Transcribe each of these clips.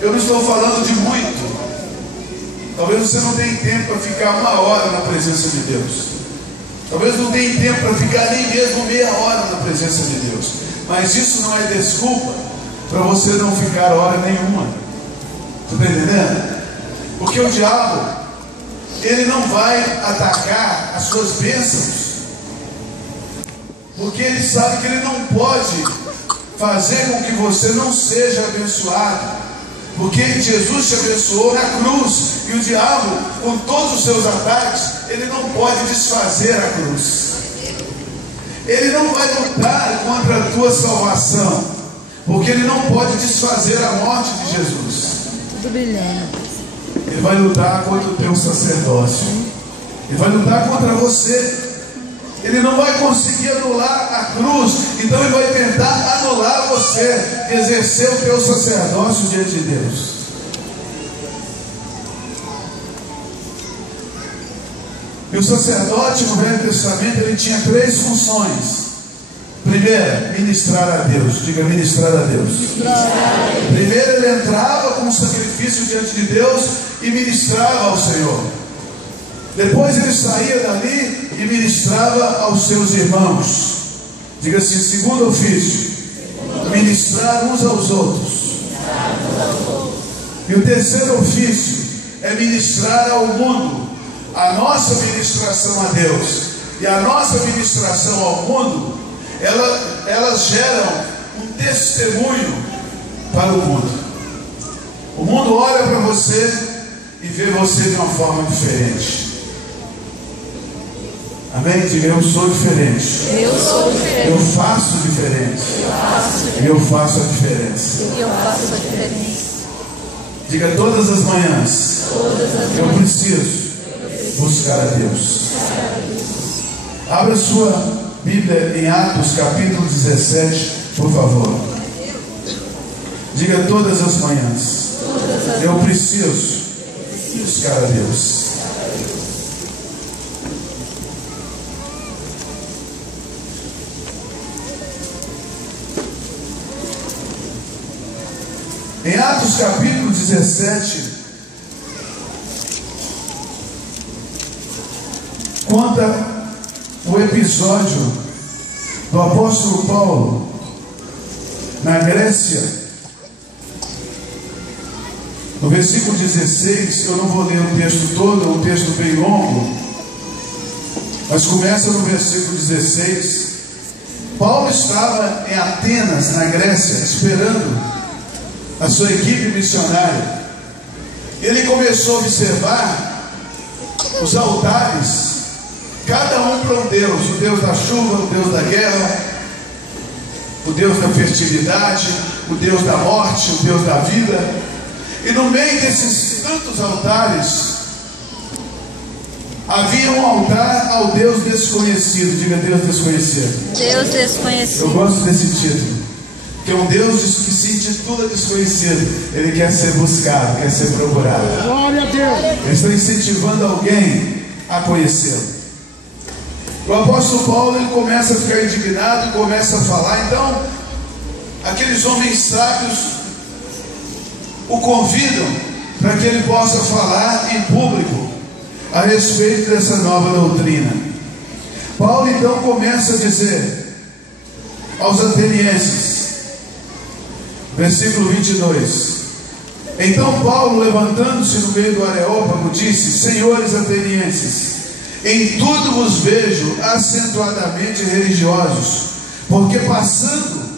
Eu não estou falando de muito. Talvez você não tenha tempo para ficar 1 hora na presença de Deus. Talvez não tenha tempo para ficar nem mesmo meia hora na presença de Deus. Mas isso não é desculpa para você não ficar hora nenhuma. Está entendendo? Porque o diabo, ele não vai atacar as suas bênçãos, porque ele sabe que ele não pode fazer com que você não seja abençoado. Porque Jesus te abençoou na cruz. E o diabo, com todos os seus ataques, ele não pode desfazer a cruz. Ele não vai lutar contra a tua salvação, porque ele não pode desfazer a morte de Jesus. Tudo brilhando. Ele vai lutar contra o teu sacerdócio. Ele vai lutar contra você. Ele não vai conseguir anular a cruz. Então ele vai tentar anular você de exercer o teu sacerdócio diante de Deus. E o sacerdote no Velho Testamento, ele tinha 3 funções. Primeira, ministrar a Deus. Diga, ministrar a Deus. Primeiro, ele entrava com um sacrifício diante de Deus e ministrava ao Senhor. Depois ele saía dali e ministrava aos seus irmãos. Diga assim: segundo ofício, ministrar uns aos outros. E o terceiro ofício é ministrar ao mundo. A nossa ministração a Deus e a nossa ministração ao mundo, elas geram um testemunho para o mundo. O mundo olha para você e vê você de uma forma diferente. Amém? Diga: eu sou diferente. Eu sou diferente. Eu faço diferente. E eu faço a diferença. Eu faço a diferença. Diga: todas as manhãs eu preciso buscar a Deus. Abra sua Bíblia em Atos capítulo 17, por favor. Diga: todas as manhãs eu preciso buscar a Deus. Em Atos capítulo 17, conta o episódio do apóstolo Paulo na Grécia. No versículo 16, eu não vou ler o texto todo, é um texto bem longo, mas começa no versículo 16. Paulo estava em Atenas, na Grécia, esperando a sua equipe missionária. Ele começou a observar os altares, cada um para um Deus: o Deus da chuva, o Deus da guerra, o Deus da fertilidade, o Deus da morte, o Deus da vida. E no meio desses tantos altares havia um altar ao Deus desconhecido. Diga: Deus desconhecido. Deus desconhecido. Eu gosto desse título, que é um Deus que se intitula desconhecido. Ele quer ser buscado, quer ser procurado. Glória a Deus. Ele está incentivando alguém a conhecê-lo. O apóstolo Paulo, ele começa a ficar indignado, começa a falar. Então aqueles homens sábios o convidam para que ele possa falar em público a respeito dessa nova doutrina. Paulo então começa a dizer aos atenienses, versículo 22: então Paulo, levantando-se no meio do Areópago, disse: senhores atenienses, em tudo vos vejo acentuadamente religiosos, porque passando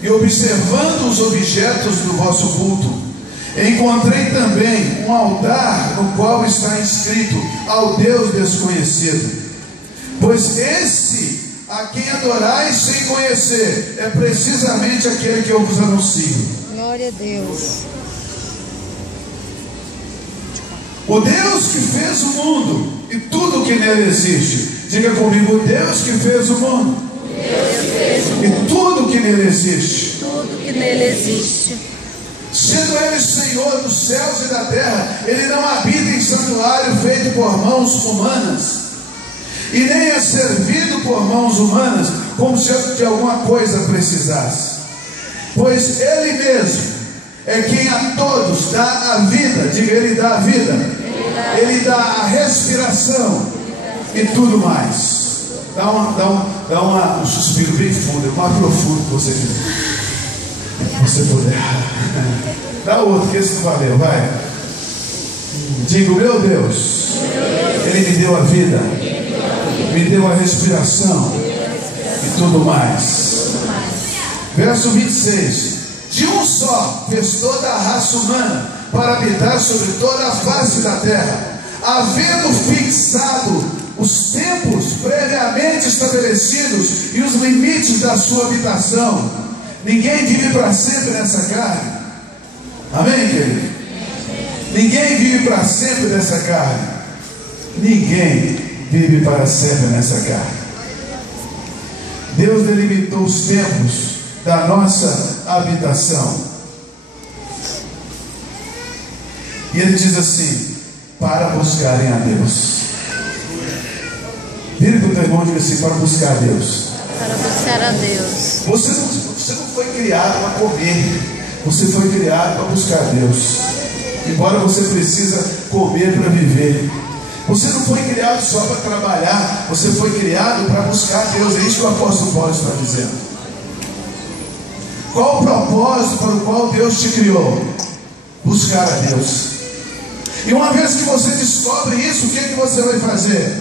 e observando os objetos do vosso culto, encontrei também um altar no qual está escrito: ao Deus desconhecido. Pois esse a quem adorais sem conhecer é precisamente aquele que eu vos anuncio. Glória a Deus. O Deus que fez o mundo e tudo que nele existe. Diga comigo: o Deus que fez o mundo e tudo que nele existe. Tudo que nele existe. Sendo ele Senhor dos céus e da terra, ele não habita em santuário feito por mãos humanas, e nem é servido por mãos humanas, como se de alguma coisa precisasse. Pois ele mesmo é quem a todos dá a vida. Diga, Ele dá a vida, Ele dá a respiração e tudo mais. Dá um suspiro bem fundo, mais profundo que você puder. Dá outro, que esse não valeu, vai. Diga, meu Deus, Ele me deu a vida, me deu a respiração e tudo mais. Verso 26. De um só fez toda a raça humana para habitar sobre toda a face da terra, havendo fixado os tempos previamente estabelecidos e os limites da sua habitação. Ninguém vive para sempre nessa carne. Amém, querido? Ninguém vive para sempre nessa carne. Ninguém vive para sempre nessa carne. Deus delimitou os tempos da nossa habitação. E Ele diz assim: para buscarem a Deus. Vire para o teu irmão e diga assim: para buscar a Deus. Para buscar a Deus. Você não foi criado para comer. Você foi criado para buscar a Deus. Embora você precisa comer para viver. Você não foi criado só para trabalhar. Você foi criado para buscar a Deus. É isso que o apóstolo Paulo está dizendo. Qual o propósito para o qual Deus te criou? Buscar a Deus. E uma vez que você descobre isso, o que é que você vai fazer?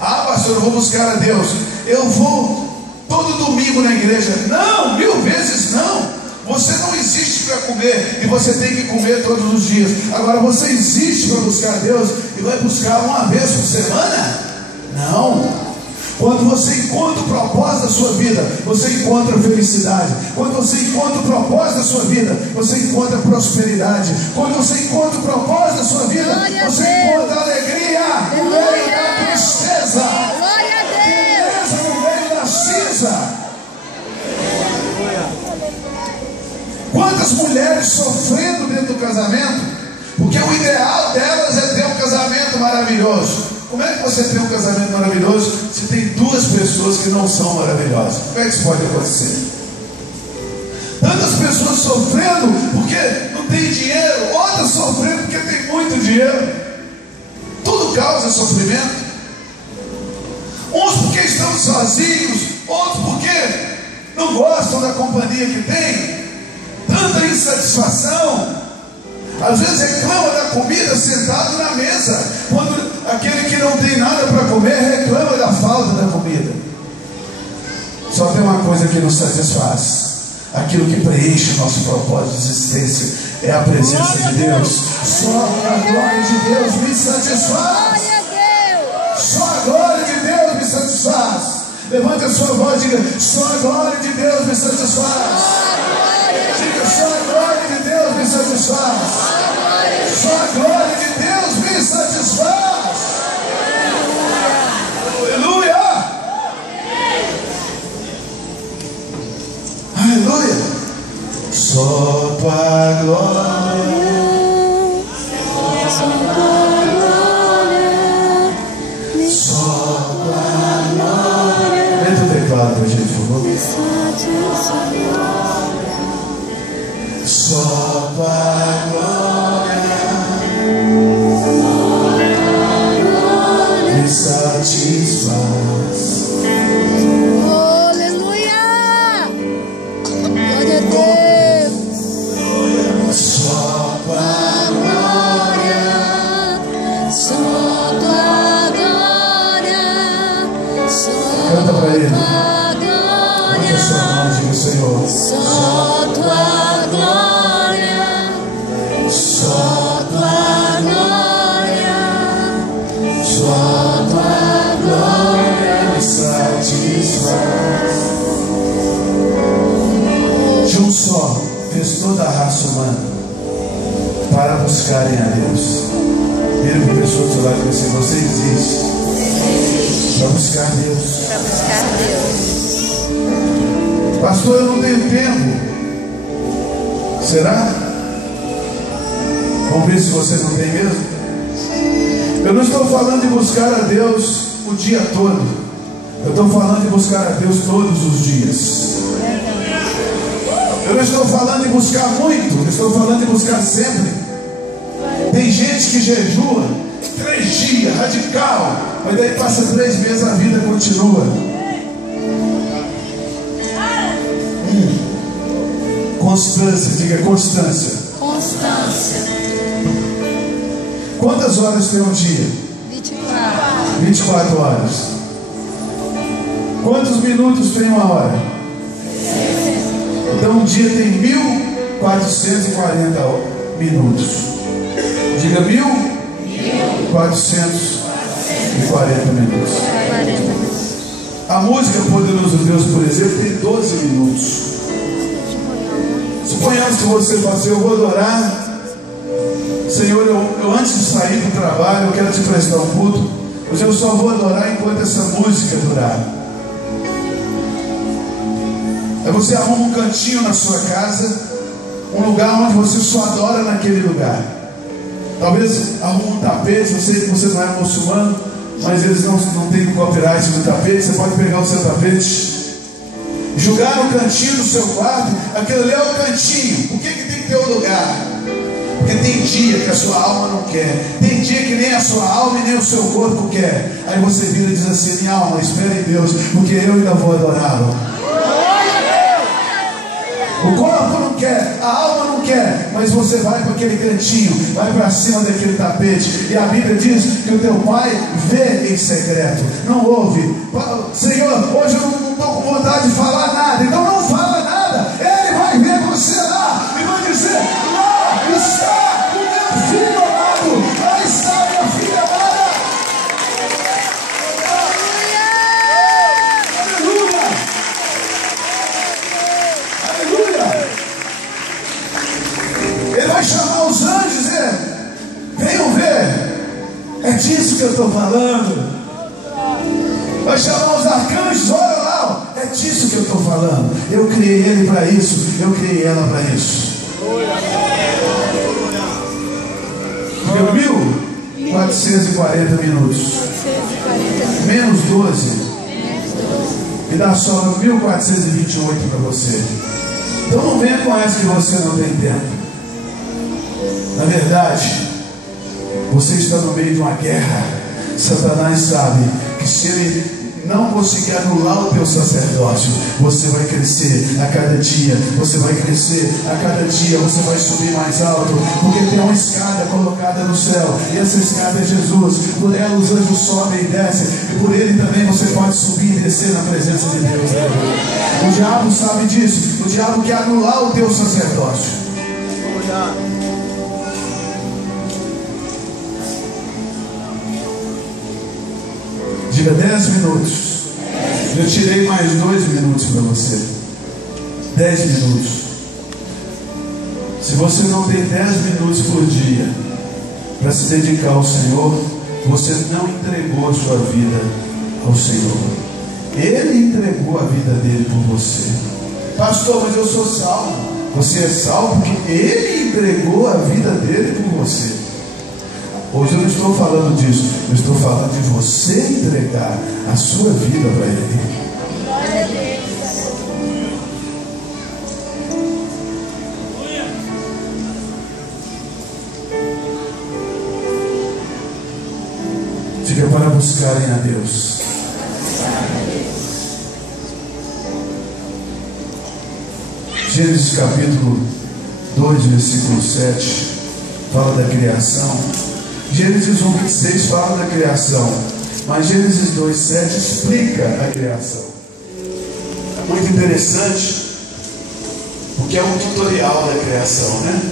Ah, pastor, eu vou buscar a Deus. Eu vou todo domingo na igreja. Não, 1000 vezes não. Você não existe para comer e você tem que comer todos os dias. Agora você existe para buscar a Deus e vai buscar uma vez por semana? Não. Quando você encontra o propósito da sua vida, você encontra felicidade. Quando você encontra o propósito da sua vida, você encontra prosperidade. Quando você encontra o propósito da sua vida, você encontra alegria no meio da tristeza, beleza no meio da cinza. Quantas mulheres sofrendo dentro do casamento, porque o ideal delas é ter um casamento maravilhoso. Como é que você tem um casamento maravilhoso se tem 2 pessoas que não são maravilhosas? Como é que isso pode acontecer? Tantas pessoas sofrendo porque não tem dinheiro, outras sofrendo porque tem muito dinheiro. Tudo causa sofrimento. Uns porque estão sozinhos, outros porque não gostam da companhia que tem. Tanta insatisfação. Às vezes reclama da comida sentado na mesa, quando aquele que não tem nada para comer reclama da falta da comida. Só tem uma coisa que nos satisfaz. Aquilo que preenche o nosso propósito de existência é a presença de Deus. Só a glória de Deus me satisfaz. Só a glória de Deus me satisfaz. Levante a sua voz e diga: só a glória de Deus me satisfaz. Diga: só a glória de Deus me satisfaz. Só a glória de Deus me satisfaz. Aleluia. Aleluia. Só tua glória. Só tua glória. Só tua glória. Aumenta o teclado pra gente, por favor. Só tua glória me satisfaz. Aleluia! Glória a Deus! Só tua glória, Só tua glória, só canta pra ele. tua Levante a sua mão e diga: Senhor, só tua glória, só tua glória, só tua glória me satisfaz. De um só fez toda a raça humana para buscarem a Deus. Vire para a pessoa do seu lado e diz assim: você existe para buscar Deus. para buscar Deus. Pastor, eu não tenho tempo. Será? Vamos ver se você não tem mesmo. Eu não estou falando de buscar a Deus o dia todo. Eu estou falando de buscar a Deus todos os dias. Eu Eu não estou falando em buscar muito, eu estou falando em buscar sempre. Tem gente que jejua 3 dias, radical, mas daí passa 3 meses, a vida continua. Constância, diga constância. Constância. Quantas horas tem um dia? 24 horas. Quantos minutos tem uma hora? Então um dia tem 1440 minutos. Diga 1440 minutos. A música Poderoso Deus, por exemplo, tem 12 minutos. Suponhamos que você fala assim: eu vou adorar, Senhor, eu antes de sair do trabalho, eu quero te prestar um culto, mas eu só vou adorar enquanto essa música durar. Aí você arruma um cantinho na sua casa, um lugar onde você só adora naquele lugar. Talvez arrume um tapete, eu sei que você não é muçulmano, mas eles não têm copyright no tapete, você pode pegar o seu tapete, jogar no cantinho do seu quarto. Aquele ali é o cantinho. Por que tem que ter um lugar? Porque tem dia que a sua alma não quer, tem dia que nem a sua alma e nem o seu corpo quer. Aí você vira e diz assim: minha alma, espera em Deus, porque eu ainda vou adorá-lo. O corpo não quer, a alma não quer, mas você vai para aquele cantinho, vai para cima daquele tapete. E a Bíblia diz que o teu pai vê em secreto, não ouve. Senhor, hoje eu não estou com vontade de falar nada, então não fala nada. Ele vai ver você lá e vai dizer: lá está o meu filho amado, lá está a minha filha amada. Aleluia! Aleluia! Ele vai chamar os anjos e dizer: venham ver. É disso que eu estou falando. Vai chamar os arcanjos: olha lá, é disso que eu estou falando. Eu criei ele para isso, eu criei ela para isso. Deu 1440 minutos. Menos 12. E dá só 1428 para você. Então não venha com essa que você não tem tempo. Na verdade, você está no meio de uma guerra. Satanás sabe que se ele não conseguir anular o teu sacerdócio, você vai crescer a cada dia, você vai crescer a cada dia, você vai subir mais alto, porque tem uma escada colocada no céu, e essa escada é Jesus. Por ela os anjos sobem e descem, e por ele também você pode subir e descer na presença de Deus. O diabo sabe disso. O diabo quer anular o teu sacerdócio. Diga 10 minutos. Eu tirei mais 2 minutos para você. 10 minutos. Se você não tem 10 minutos por dia para se dedicar ao Senhor, você não entregou a sua vida ao Senhor. Ele entregou a vida dele por você. Pastor, mas eu sou salvo. Você é salvo porque ele entregou a vida dele por você. Hoje eu não estou falando disso, eu estou falando de você entregar a sua vida para ele. Diga: para buscarem a Deus. Gênesis capítulo 2, versículo 7 fala da criação. Gênesis 1:26 fala da criação, mas Gênesis 2:7 explica a criação. É muito interessante, porque é um tutorial da criação, né?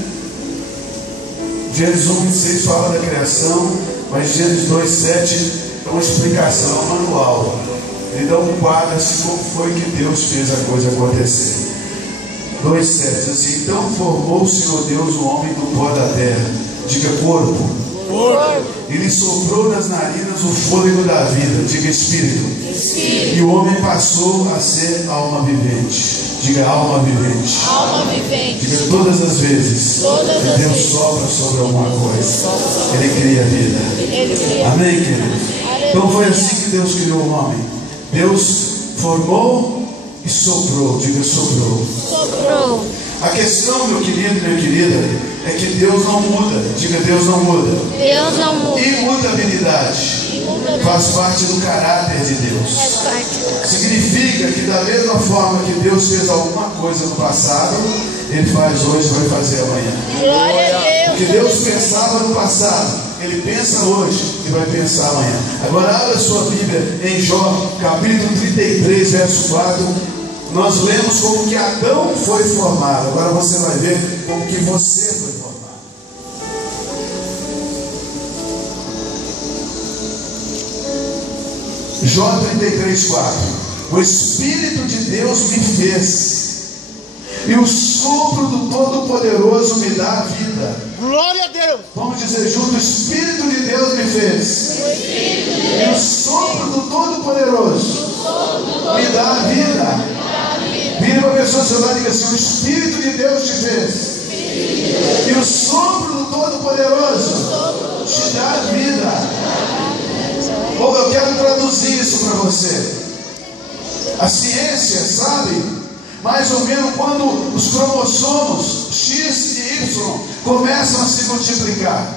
Gênesis 1:26 fala da criação, mas Gênesis 2:7 é uma explicação, é um manual. Ele dá um quadro assim, como foi que Deus fez a coisa acontecer. 2:7 diz assim: então formou o Senhor Deus o homem do pó da terra. Diga: corpo. Ele soprou nas narinas o fôlego da vida. Diga: espírito. E o homem passou a ser alma vivente. Diga: alma vivente. Alma vivente. Diga: todas as vezes que Deus sopra sobre alguma coisa, Ele cria vida. Amém, querido? Então foi assim que Deus criou o homem. Deus formou e soprou. Diga: soprou. Soprou. A questão, meu querido e minha querida, é que Deus não muda. Diga, Deus não muda. Deus não muda. Imutabilidade faz parte do caráter de Deus. Faz parte. Significa que da mesma forma que Deus fez alguma coisa no passado, Ele faz hoje e vai fazer amanhã. Glória a Deus. O que Deus pensava no passado, Ele pensa hoje e vai pensar amanhã. Agora abra sua Bíblia em Jó, capítulo 33, verso 4. Nós lemos como que Adão foi formado. Agora você vai ver como que você foi formado. Jó 33, 4. O Espírito de Deus me fez, e o sopro do Todo-Poderoso me dá vida. Glória a Deus. Vamos dizer junto: o Espírito de Deus me fez, e o sopro do Todo-Poderoso me dá vida. Vire para a pessoa seu lado e diga assim: o Espírito de Deus te fez, e o sopro do Todo-Poderoso te dá vida. Ou eu quero traduzir isso para você. A ciência sabe mais ou menos quando os cromossomos X e Y começam a se multiplicar.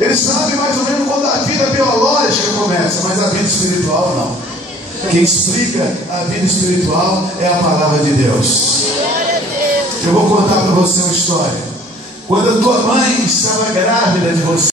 Eles sabem mais ou menos quando a vida biológica começa, mas a vida espiritual não. Quem explica a vida espiritual é a palavra de Deus. Eu vou contar para você uma história. Quando a tua mãe estava grávida de você,